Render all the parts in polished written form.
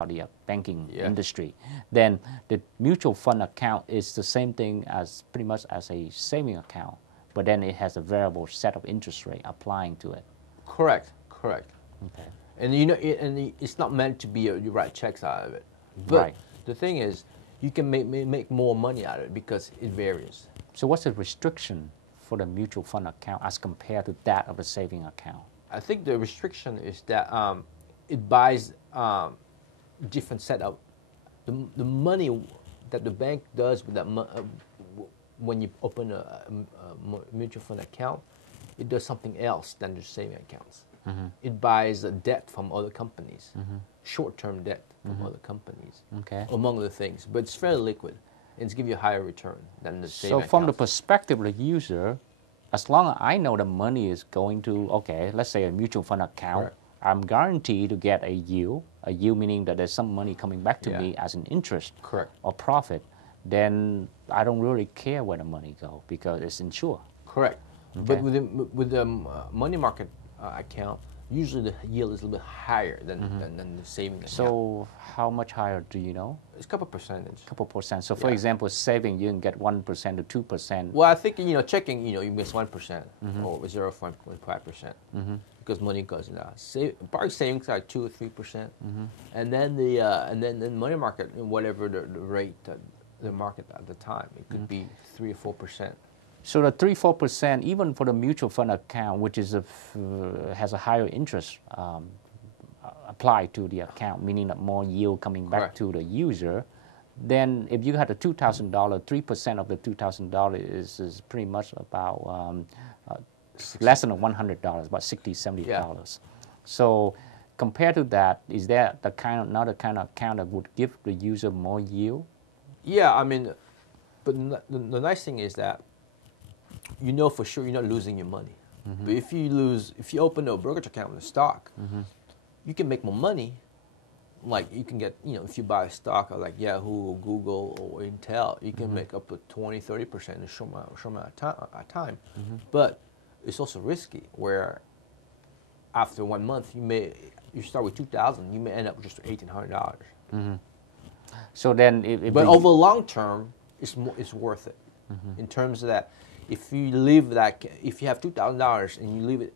the banking industry, then the mutual fund account is the same thing as pretty much as a saving account, but then it has a variable set of interest rate applying to it. Correct, correct. Okay. And you know, it's not meant to be you write checks out of it. But the thing is, you can make more money out of it because it varies. So what's the restriction for the mutual fund account as compared to that of a saving account? I think the restriction is that it buys different set of the money that the bank does with that when you open a mutual fund account, it does something else than the saving accounts. It buys debt from other companies, short-term debt from other companies, among other things. But it's fairly liquid, and it's give you a higher return than the saving accounts. So from the perspective of the user, as long as I know the money is going to, okay, let's say a mutual fund account, I'm guaranteed to get a yield meaning that there's some money coming back to me as an interest or profit, then I don't really care where the money goes because it's insured. Correct. But with the money market account, usually the yield is a little bit higher than the saving account. So how much higher do you know? It's a couple percentage. Couple percent. So for example, saving you can get 1% to 2%. Well, I think checking you miss 1% or 0.5% because money goes in that. Part savings are 2 or 3%, and then the money market, whatever the rate the market at the time, it could be 3 or 4%. So the 3-4%, even for the mutual fund account, which is has a higher interest applied to the account, meaning that more yield coming back to the user, then if you had a $2,000, 3% of the $2,000 is pretty much about less than $100, about $60, $70. So compared to that, is there another kind of account that would give the user more yield? Yeah, I mean, but the nice thing is that you know for sure you're not losing your money. But if you open a brokerage account with a stock, you can make more money. Like you can get, if you buy a stock of like Yahoo or Google or Intel, you can make up to 20-30% in a short amount of time. But it's also risky where after 1 month you start with $2,000, you may end up with just $1,800. So then, but over long term, it's worth it. In terms of that, if you have $2,000 and you leave it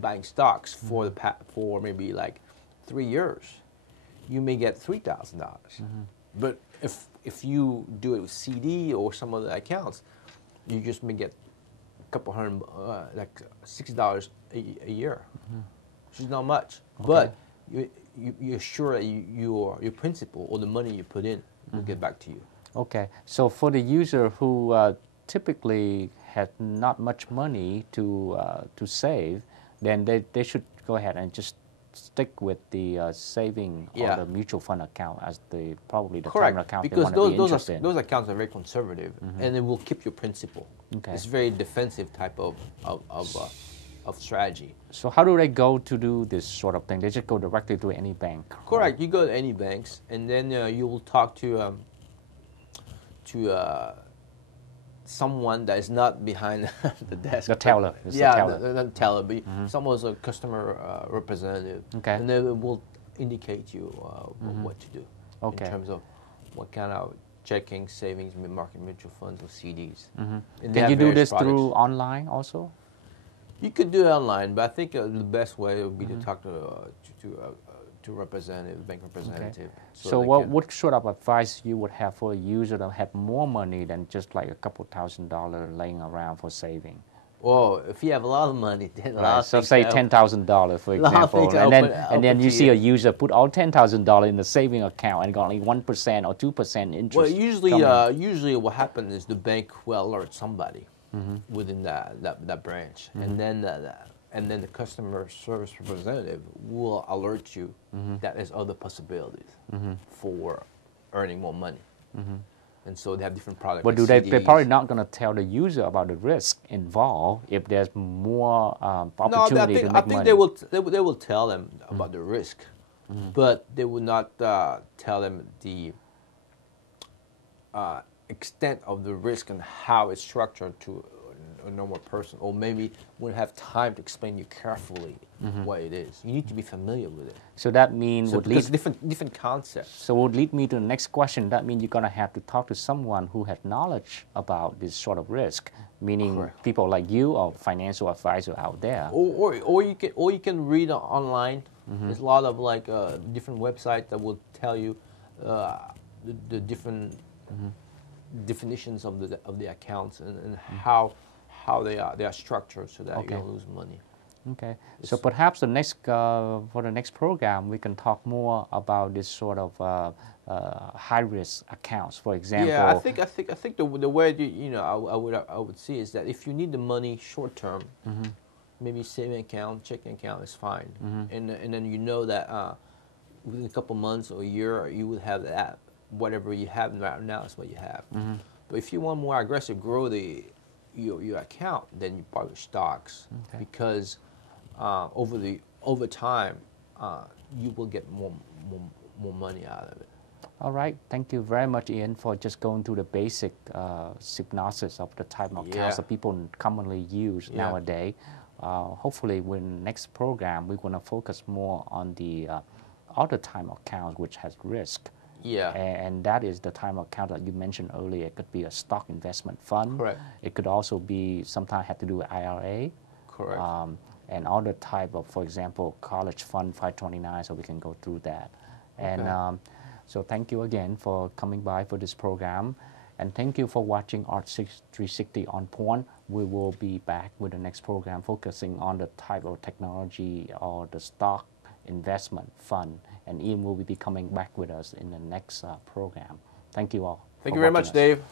buying stocks for maybe like 3 years, you may get $3,000. But if you do it with CD or some other accounts, you just may get a couple hundred, like $60 a year, which is not much. But you're sure that your principal or the money you put in will get back to you. Okay, so for the user who typically has not much money to save, then they should go ahead and just stick with the saving or the mutual fund account as probably the primary account because they want to be interested in. Those accounts are very conservative and it will keep your principal. It's very defensive type of strategy. So how do they go to do this sort of thing? They just go directly to any bank? Correct. Right? You go to any banks and then you will talk to someone that is not behind the desk. The teller. The teller, but someone's a customer representative. And they will indicate you what to do in terms of what kind of checking, savings, mid-market mutual funds, or CDs. Can you do this through online also? You could do it online, but I think the best way would be to talk to representative, bank representative. So what sort of advice you would have for a user to have more money than just like a couple $1,000 laying around for saving? Well, if you have a lot of money, then so say $10,000 for example, and then you see a user put all $10,000 in the saving account and got only 1% or 2% interest. Well, usually what happens is the bank will alert somebody within that branch, and then the customer service representative will alert you that there's other possibilities for earning more money. And so they have different products. But they're probably not going to tell the user about the risk involved if there's more opportunity to make money. I think they will tell them about the risk, but they will not tell them the extent of the risk and how it's structured to a normal person, or maybe wouldn't have time to explain you carefully what it is. You need to be familiar with it. So that means So because different concepts. So would lead me to the next question. That means you're going to have to talk to someone who has knowledge about this sort of risk, meaning Correct. people like you or financial advisor out there. Or you can read online. There's a lot of like different websites that will tell you the different definitions of the accounts and how they are structured so that you don't lose money. Okay. So perhaps the next for the next program we can talk more about this sort of high risk accounts. For example. Yeah, I think the way I would see is that if you need the money short term, maybe saving account, checking account is fine, and then you know that within a couple months or a year you would have that. Whatever you have right now is what you have. But if you want more aggressive, grow your account, then you buy stocks because over time you will get more money out of it. All right. Thank you very much, Ian, for just going through the basic synopsis of the type of accounts that people commonly use nowadays. Hopefully, in next program, we're going to focus more on the other type of account which has risk. Yeah. And that is the type of account that you mentioned earlier. It could be a stock investment fund. Correct. It could also be sometimes have to do with IRA. Correct. And other type of, for example, college fund 529, so we can go through that. And so thank you again for coming by for this program. And thank you for watching Art 360 on Point. We will be back with the next program focusing on the type of technology or the stock investment fund. And Ian will be coming back with us in the next program. Thank you all. Thank you very much, Dave.